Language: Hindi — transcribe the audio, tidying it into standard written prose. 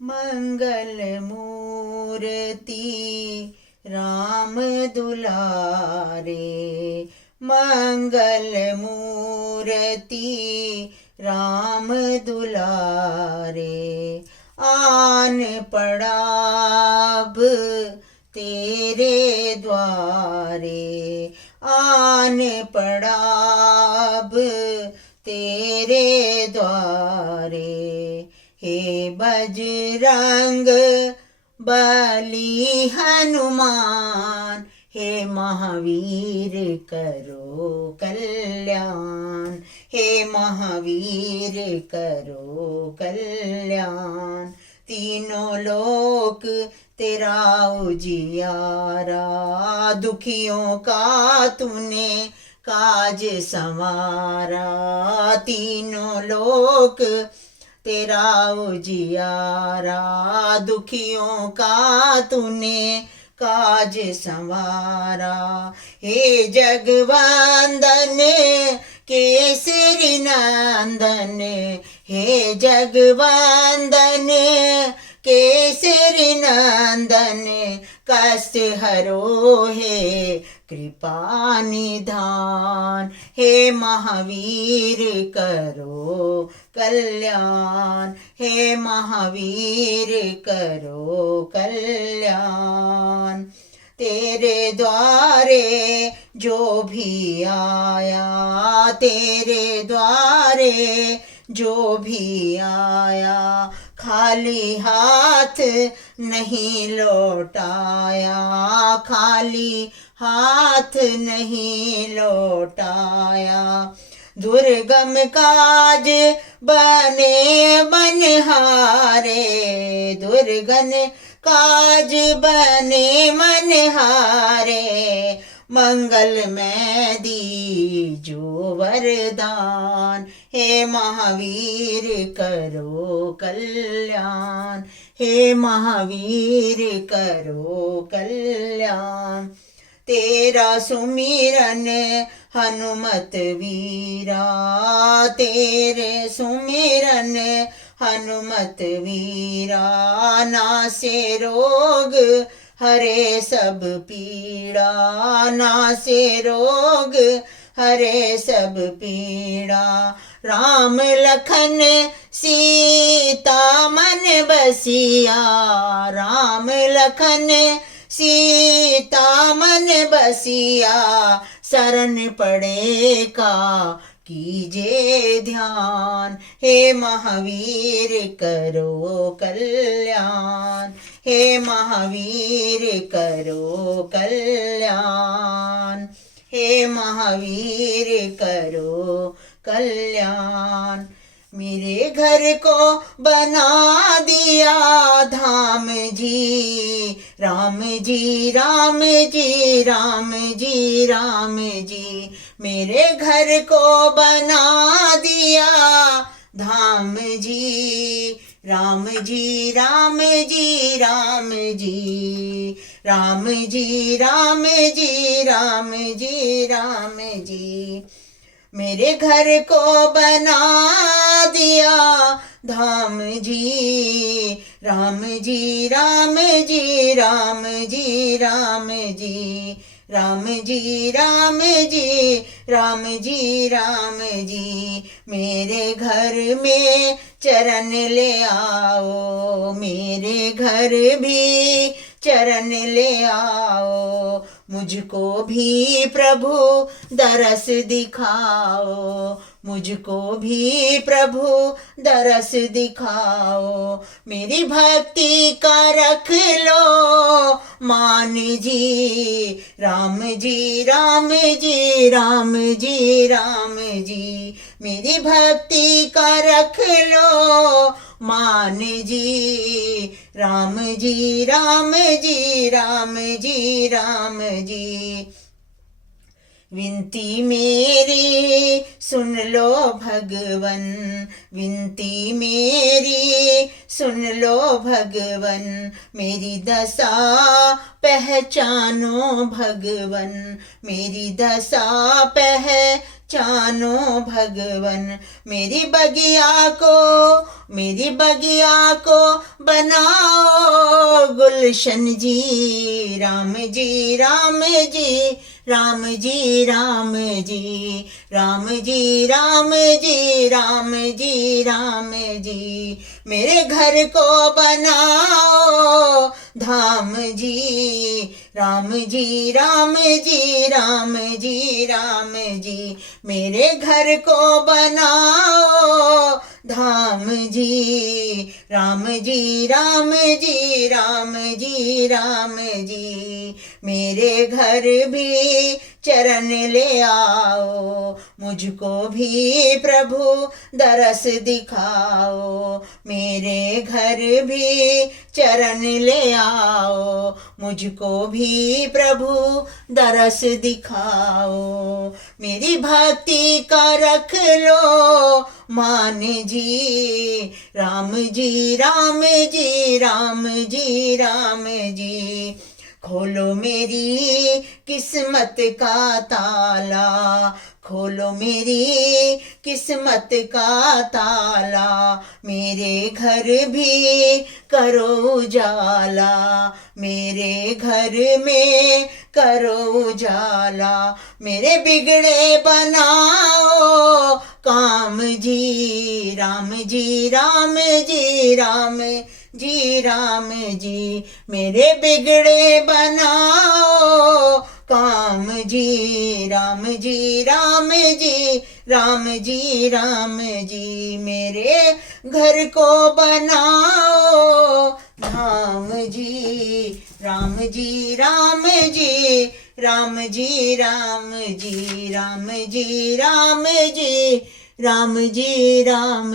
मंगल मूर्ति राम दुलारे, मंगल मूर्ति राम दुलारे। आन पड़ा अब तेरे द्वारे, आन पड़ा अब तेरे द्वारे। हे बजरंग बली हनुमान, हे महावीर करो कल्याण, हे महावीर करो कल्याण। तीनों लोक तेरा उजियारा, दुखियों का तूने काज संवारा। तीनों लोक तेरा उजियारा, दुखियों का तूने काज संवारा। हे जगवंदन केसरी नंदन, हे जगवंदन केसरी नंदन। कष्ट हरो हे कृपा निधान, हे महावीर करो कल्याण, हे महावीर करो कल्याण। तेरे द्वारे जो भी आया, तेरे द्वारे जो भी आया, खाली हाथ नहीं लौटाया, खाली हाथ नहीं लौटाया। दुर्गम काज बने मनहारे, दुर्गम काज बने मनहारे। मंगल में दीजो वरदान, हे महावीर करो कल्याण, हे महावीर करो कल्याण। तेरा सुमिरन हनुमत वीरा, तेरे सुमिरन हनुमत वीरा। नासे रोग हरे सब पीड़ा, नासे रोग हरे सब पीड़ा। राम लखन सीता मन बसिया, राम लखन सीता मन बसिया। शरण पड़े का कीजे ध्यान, हे महावीर करो कल्याण, हे महावीर करो कल्याण, हे महावीर करो कल्याण। मेरे घर को बना दिया धाम जी, राम जी राम जी राम जी राम जी। मेरे घर को बना दिया धाम जी, राम जी राम जी राम जी, राम जी राम जी राम जी राम जी। मेरे घर को बना दिया धाम जी, राम जी राम जी राम जी राम जी, राम जी राम जी राम जी राम जी। मेरे घर में चरण ले आओ, मेरे घर भी चरण ले आओ। मुझको भी प्रभु दरस दिखाओ, मुझको भी प्रभु दरस दिखाओ। मेरी भक्ति का रख लो मान जी, राम जी राम जी राम जी राम जी। मेरी भक्ति का रख लो मान जी, राम जी राम जी राम जी राम जी। विनती मेरी सुन लो भगवन, विनती मेरी सुन लो भगवन, मेरी दशा पहचानो भगवन, मेरी दशा पहचानो भगवन, मेरी बगिया को बनाओ गुलशन जी, राम जी राम जी राम जी राम जी राम जी राम जी राम जी राम जी, मेरे घर को बनाओ धाम जी, राम जी राम जी राम जी राम जी, मेरे घर को बनाओ धाम जी, राम जी राम जी राम जी राम जी, मेरे घर भी चरण ले आओ, मुझको भी प्रभु दरस दिखाओ, मेरे घर भी चरण ले आओ, मुझको भी प्रभु दरस दिखाओ, मेरी भक्ति का रख लो मान जी, राम जी राम जी राम जी राम जी, खोलो मेरी किस्मत का ताला, खोलो मेरी किस्मत का ताला, मेरे घर भी करो उजाला, मेरे घर में करो उजाला, मेरे बिगड़े बनाओ काम जी, राम जी राम जी राम जी राम जी, मेरे बिगड़े बनाओ काम जी, राम जी राम जी राम जी राम जी, मेरे घर को बनाओ धाम जी, राम जी राम जी राम जी राम जी राम जी राम जी राम जी राम